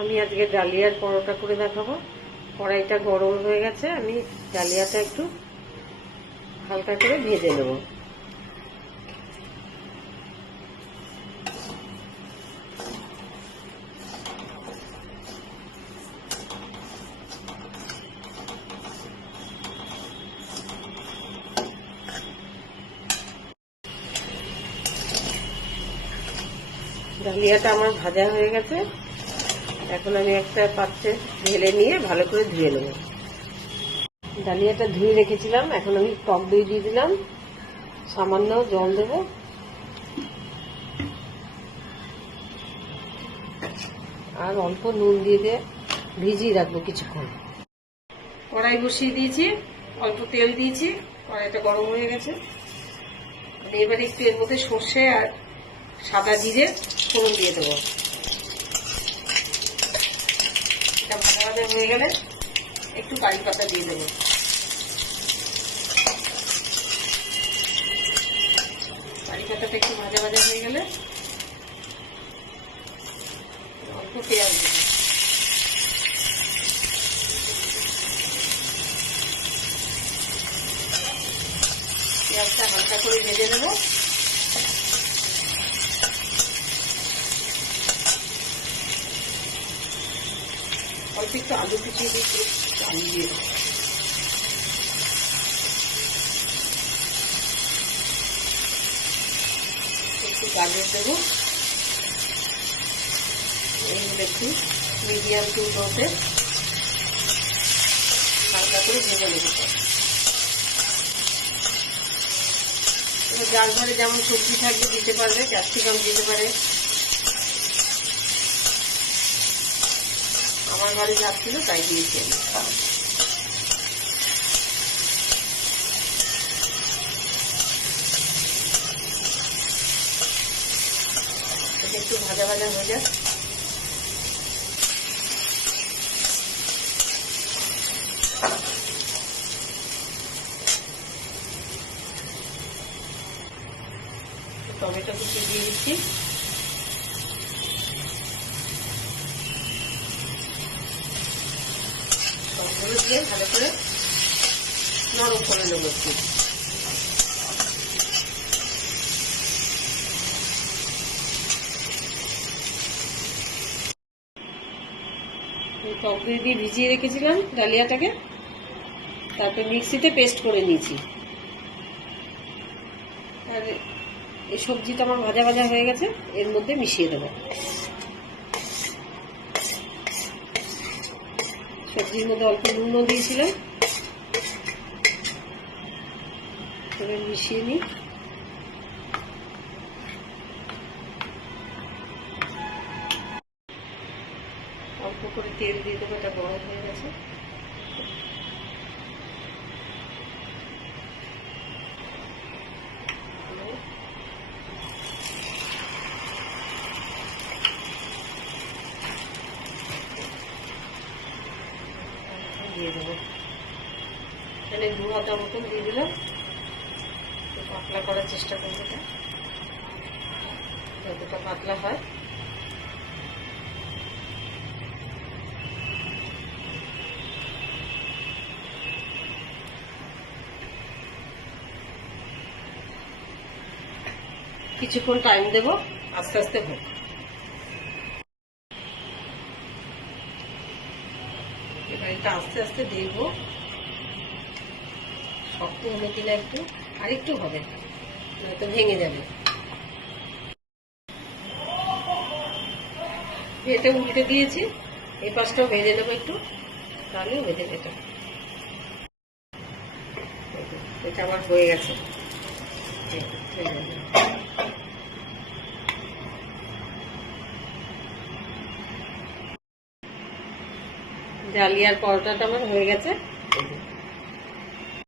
আমি আজকে ডালিয়ার পরোটা করে দেখাবো। কড়াইটা গরম হয়ে গেছে, আমি ডালিয়াটা একটু হালকা করে ভেজে নেব। ডালিয়াটা আমার ভাজা হয়ে গেছে। এখন আমি একটা পাত্রে ঢেলে নিয়ে ভালো করে ধুয়ে নেব। ডালিয়াটা ধুয়ে রেখেছিলাম, এখন আমি টক দই দিয়ে দিলাম। সামান্য জল দেব। আর অল্প নুন দিয়ে দিয়ে ভিজিয়ে রাখব কিছুক্ষণ। কড়াই বসিয়ে দিয়েছি, অল্প তেল দিয়েছি, কড়াইটা গরম হয়ে গেছে। এবারে একটু এর মধ্যে সর্ষে আর সাদা জিরে ফোড়ন দিয়ে দেবো। এটা ভাজা ভাজা হয়ে গেলে একটু কারি পাতা দিয়ে দেবো। কারি পাতাটা একটু ভাজা ভাজা হয়ে গেলে অল্প পেঁয়াজ দেবো। পেঁয়াজটা হালকা করে ভেজে নেব। অল্প একটু আলু কুচিয়ে দিচ্ছি আলু একটু গাজর দেবো। এইগুলো একটু মিডিয়াম টু লোতে হালকা করে ভেজে নেব। যার ঘরে যেমন সবজি থাকবে দিতে পারবে, ক্যাপসিকাম দিতে পারে। আমার ঘরে যা ছিল তাই দিয়েছি একটু ভাজা ভাজা হয়ে যাক। টমেটো কুচি দিয়ে দিচ্ছি। সবগুলো দিয়ে ভালো করে নরম করে নেব একটু। টক দই দিয়ে ভিজিয়ে রেখেছিলাম ডালিয়াটাকে। তারপরে মিক্সিতে পেস্ট করে নিয়েছি। আর এই সবজিটা আমার ভাজা ভাজা হয়ে গেছে, এর মধ্যে মিশিয়ে দেবো। সবজির মধ্যে অল্প নুনও দিয়েছিলাম। মিশিয়ে নিই। অল্প করে তেল দিয়ে দেবো, এটা গরম হয়ে গেছে। দিয়ে দেবো। এখানে দু হাতা মতন দিয়ে দিলাম। পাতলা করার চেষ্টা করব এটা। যতটা পাতলা হয়। কিছুক্ষণ টাইম দেব। আস্তে আস্তে হোক। এটা আস্তে আস্তে দেখব। শক্ত হলো কিনা একটু আর একটু হবে, নয়তো ভেঙে যাবে। এটা উল্টে দিয়েছি, এই পাশটাও ভেজে নেব একটু তাহলে ভেজে যেতে। এটা আমার হয়ে গেছে। হয়ে গেছে। ডালিয়ার পরোটাটা আমার হয়ে গেছে।